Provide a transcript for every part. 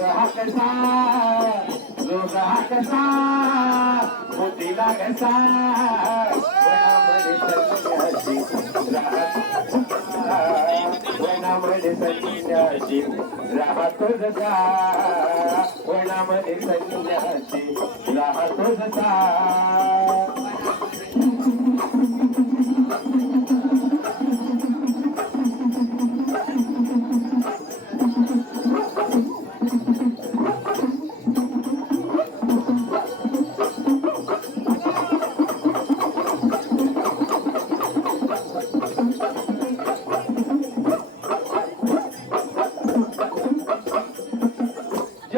जसा वनामध्ये संन्यासी राहतो जसा वनामध्ये संन्यासी राहतो जसा वनामध्ये राहतो जसा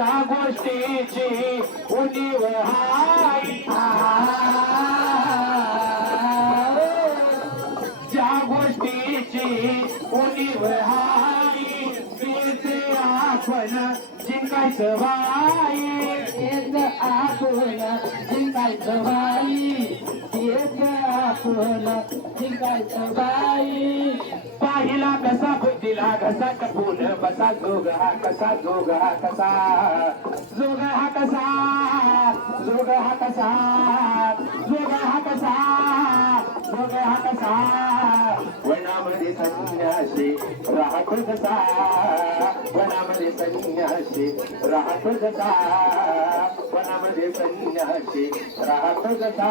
वनामध्ये गोष्टीची उणीव हाय. ज्या गोष्टीची उणीव हाय. तेच आपण जिंकायचं बाई. तेच आपण जिंकायचं बाई. सोना जिंकायचं बाई. पाहिला कसा बुद्धीला कसा कपून बसा जोग हा कसा जोग हा कसा? जोग हा कसा? जोग हा कसा? जोग हा कसा? जोग हा कसा? वनामध्ये संन्याशी राहतो जसा. वनामध्ये संन्याशी राहतो जसा. वनामध्ये संन्याशी राहतो जसा.